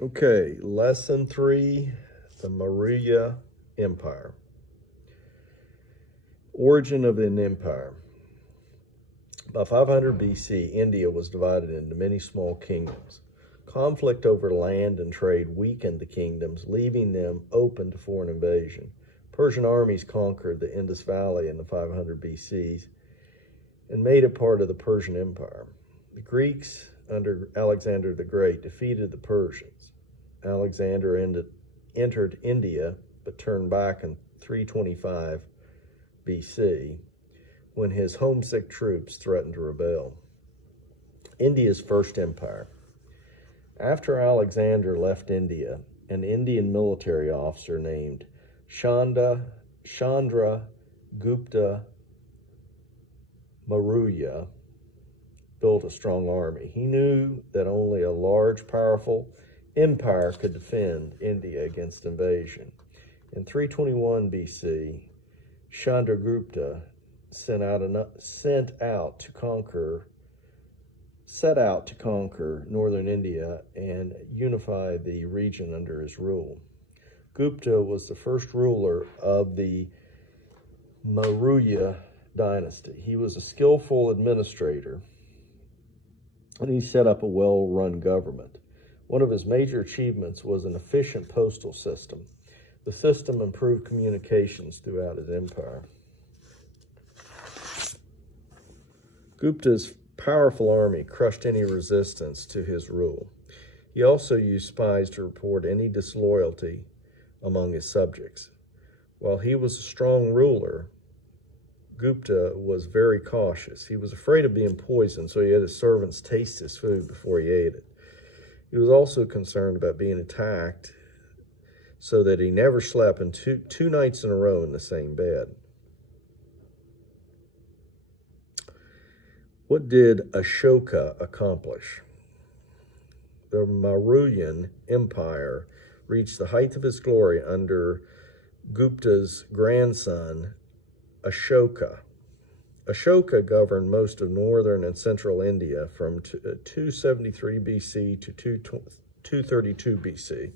Okay, lesson 3, the Maurya Empire. Origin of an empire. By 500 BC, India was divided into many small kingdoms. Conflict over land and trade weakened the kingdoms, leaving them open to foreign invasion. Persian armies conquered the Indus Valley in the 500 BCs and made it part of the Persian Empire. The Greeks, under Alexander the Great, defeated the Persians. Alexander entered India, but turned back in 325 BC when his homesick troops threatened to rebel. India's first empire. After Alexander left India, an Indian military officer named Chandra Gupta Maurya built a strong army. He knew that only a large, powerful empire could defend India against invasion. In 321 BC, Chandragupta set out to conquer northern India and unify the region under his rule. Gupta was the first ruler of the Maurya dynasty. He was a skillful administrator, and he set up a well-run government. One of his major achievements was an efficient postal system. The system improved communications throughout his empire. Gupta's powerful army crushed any resistance to his rule. He also used spies to report any disloyalty among his subjects. While he was a strong ruler, Gupta was very cautious. He was afraid of being poisoned, so he had his servants taste his food before he ate it. He was also concerned about being attacked, so that he never slept in two nights in a row in the same bed. What did Ashoka accomplish? The Mauryan Empire reached the height of its glory under Gupta's grandson, Ashoka. Ashoka governed most of northern and central India from 273 BC to 232 BC.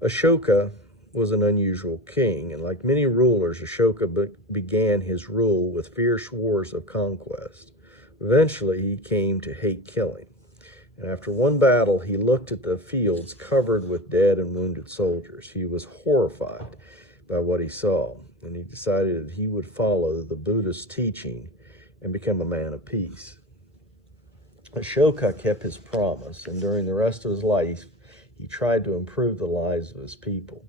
Ashoka was an unusual king, and like many rulers, Ashoka began his rule with fierce wars of conquest. Eventually, he came to hate killing, and after one battle, he looked at the fields covered with dead and wounded soldiers. He was horrified by what he saw, and he decided that he would follow the Buddhist teaching and become a man of peace. Ashoka kept his promise, and during the rest of his life, he tried to improve the lives of his people.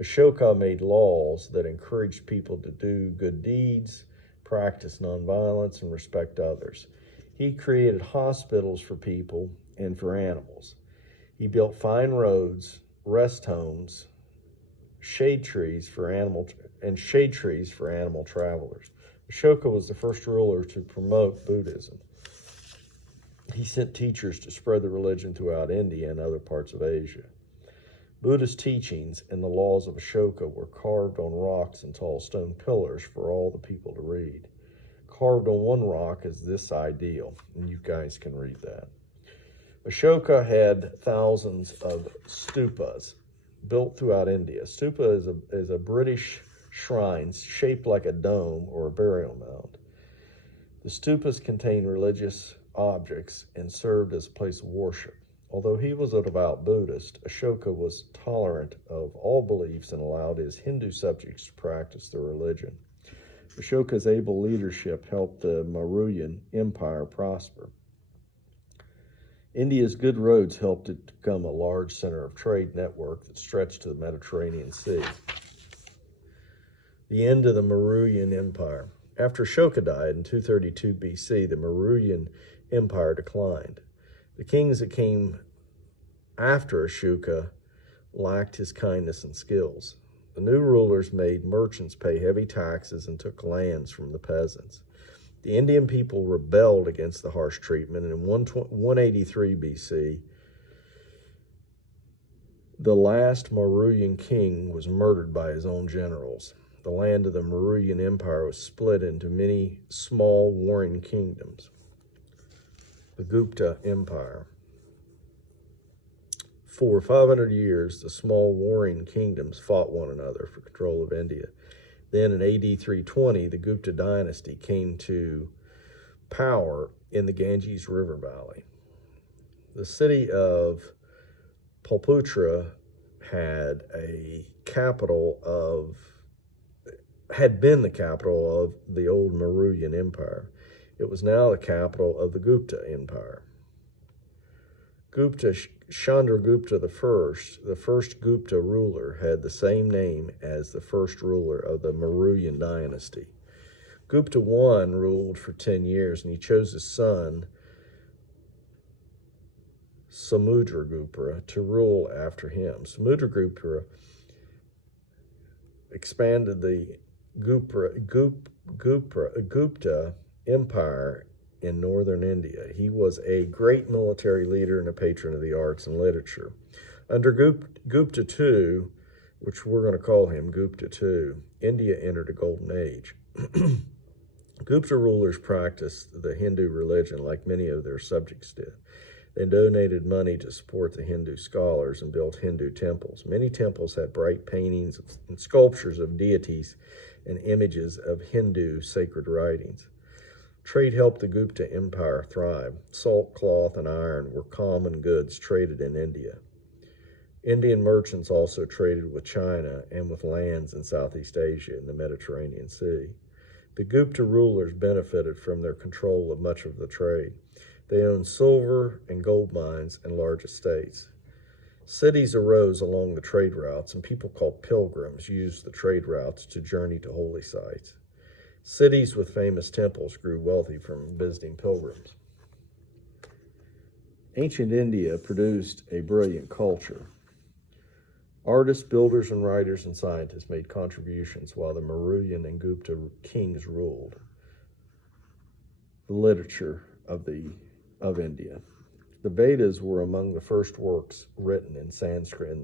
Ashoka made laws that encouraged people to do good deeds, practice nonviolence, and respect others. He created hospitals for people and for animals. He built fine roads, rest homes, shade trees for animal travelers. Ashoka was the first ruler to promote Buddhism. He sent teachers to spread the religion throughout India and other parts of Asia. Buddhist teachings and the laws of Ashoka were carved on rocks and tall stone pillars for all the people to read. Carved on one rock is this ideal, and you guys can read that. Ashoka had thousands of stupas built throughout India. Stupa is a British shrine shaped like a dome or a burial mound. The stupas contained religious objects and served as a place of worship. Although he was a devout Buddhist, Ashoka was tolerant of all beliefs and allowed his Hindu subjects to practice their religion. Ashoka's able leadership helped the Mauryan Empire prosper. India's good roads helped it become a large center of trade network that stretched to the Mediterranean Sea. The end of the Mauryan Empire. After Ashoka died in 232 BC, the Mauryan Empire declined. The kings that came after Ashoka lacked his kindness and skills. The new rulers made merchants pay heavy taxes and took lands from the peasants. The Indian people rebelled against the harsh treatment, and in 183 BC, the last Mauryan king was murdered by his own generals. The land of the Mauryan Empire was split into many small warring kingdoms. The Gupta Empire. For 500 years, the small warring kingdoms fought one another for control of India. Then in AD 320, the Gupta dynasty came to power in the Ganges River Valley. The city of Palputra had been the capital of the old Mauryan Empire. It was now the capital of the Gupta Empire. Chandragupta the first Gupta ruler, had the same name as the first ruler of the Mauryan dynasty. Gupta I ruled for 10 years, and he chose his son, Samudragupta, to rule after him. Samudragupta expanded the Gupta Empire in northern India. He was a great military leader and a patron of the arts and literature. Under Gupta II, which we're going to call him Gupta II, India entered a golden age. Gupta rulers practiced the Hindu religion like many of their subjects did. They donated money to support the Hindu scholars and built Hindu temples. Many temples had bright paintings and sculptures of deities and images of Hindu sacred writings. Trade helped the Gupta Empire thrive. Salt, cloth, and iron were common goods traded in India. Indian merchants also traded with China and with lands in Southeast Asia and the Mediterranean Sea. The Gupta rulers benefited from their control of much of the trade. They owned silver and gold mines and large estates. Cities arose along the trade routes, and people called pilgrims used the trade routes to journey to holy sites. Cities with famous temples grew wealthy from visiting pilgrims. Ancient India produced a brilliant culture. Artists, builders, and writers and scientists made contributions while the Mauryan and Gupta kings ruled. The literature of India. The Vedas were among the first works written in the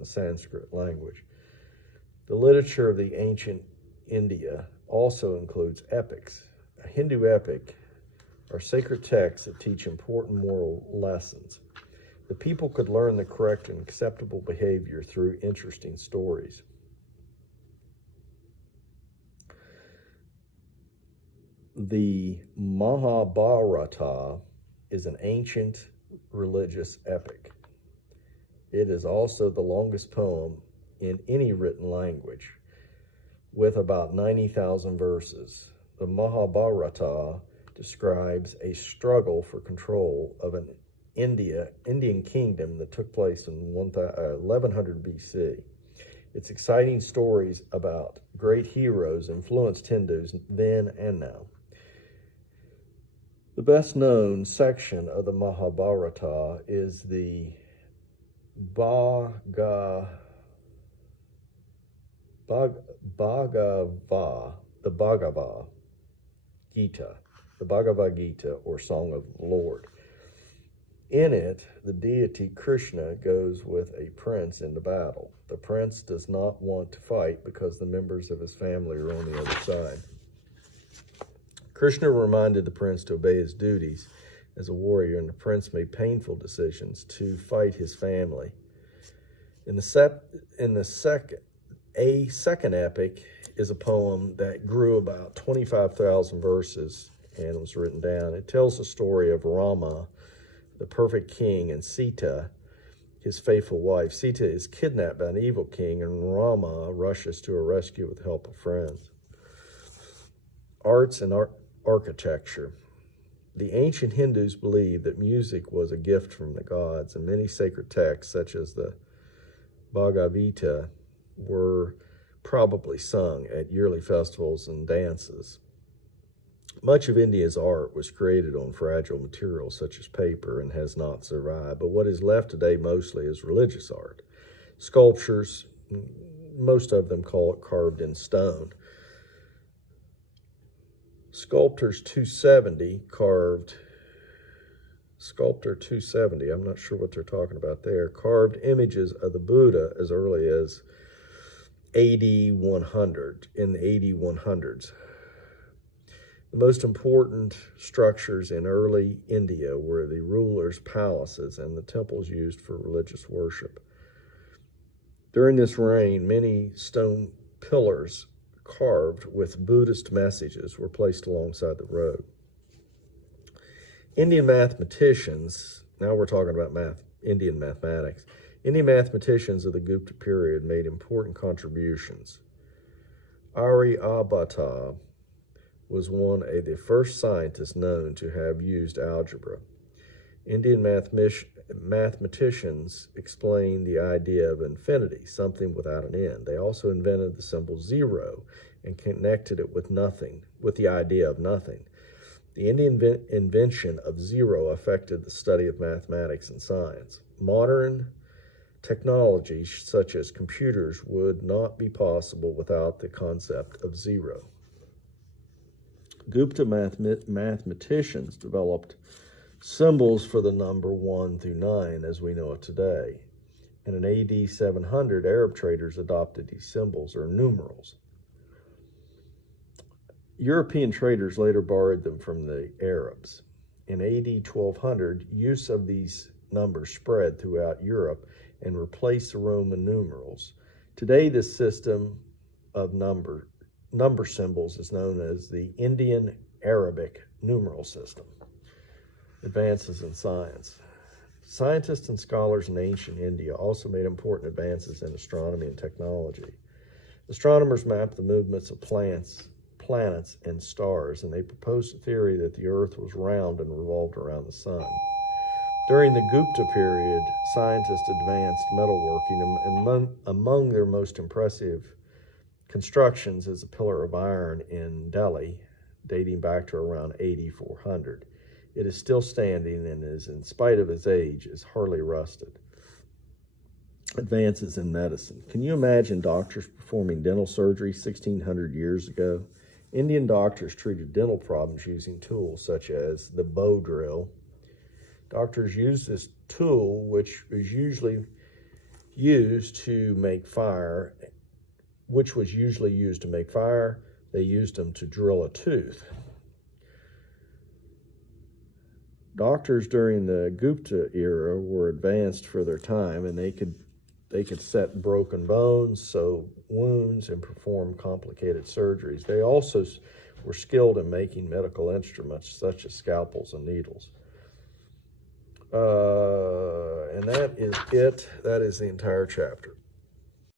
Sanskrit language. The literature of the ancient India also includes epics. A Hindu epic are sacred texts that teach important moral lessons. The people could learn the correct and acceptable behavior through interesting stories. The Mahabharata is an ancient religious epic. It is also the longest poem in any written language, with about 90,000 verses. The Mahabharata describes a struggle for control of an Indian kingdom that took place in 1100 BC. Its exciting stories about great heroes influenced Hindus then and now. The best known section of the Mahabharata is the Bhagavad Gita, or Song of the Lord. In it, the deity Krishna goes with a prince into battle. The prince does not want to fight because the members of his family are on the other side. Krishna reminded the prince to obey his duties as a warrior, and the prince made painful decisions to fight his family. A second epic is a poem that grew about 25,000 verses and was written down. It tells the story of Rama, the perfect king, and Sita, his faithful wife. Sita is kidnapped by an evil king, and Rama rushes to her rescue with the help of friends. Arts and architecture. The ancient Hindus believed that music was a gift from the gods, and many sacred texts, such as the Bhagavad Gita, were probably sung at yearly festivals and dances. Much of India's art was created on fragile materials such as paper and has not survived, but what is left today mostly is religious art. Sculptures, most of them call it carved in stone. Sculptor 270, I'm not sure what they're talking about there, carved images of the Buddha as early as AD 100, in the AD 100s. The most important structures in early India were the rulers' palaces and the temples used for religious worship. During this reign, many stone pillars carved with Buddhist messages were placed alongside the road. Indian mathematicians, now we're talking about Indian mathematics. Indian mathematicians of the Gupta period made important contributions. Aryabhata was one of the first scientists known to have used algebra. Indian mathematicians explained the idea of infinity, something without an end. They also invented the symbol zero and connected it with nothing, with the idea of nothing. The Indian invention of zero affected the study of mathematics and science. Modern technology, such as computers, would not be possible without the concept of zero. Gupta mathematicians developed symbols for the number 1 through 9 as we know it today. And in AD 700, Arab traders adopted these symbols, or numerals. European traders later borrowed them from the Arabs. In AD 1200, use of these numbers spread throughout Europe and replaced the Roman numerals. Today, this system of number symbols is known as the Indian Arabic numeral system. Advances in science. Scientists and scholars in ancient India also made important advances in astronomy and technology. Astronomers mapped the movements of planets, and stars, and they proposed a theory that the Earth was round and revolved around the sun. During the Gupta period, scientists advanced metalworking, and among their most impressive constructions is a pillar of iron in Delhi, dating back to around AD 400. It is still standing and is, in spite of its age, is hardly rusted. Advances in medicine. Can you imagine doctors performing dental surgery 1,600 years ago? Indian doctors treated dental problems using tools such as the bow drill. Doctors used this tool, which was usually used to make fire. They used them to drill a tooth. Doctors during the Gupta era were advanced for their time, and they could set broken bones, sew wounds, and perform complicated surgeries. They also were skilled in making medical instruments such as scalpels and needles. And that is it. That is the entire chapter.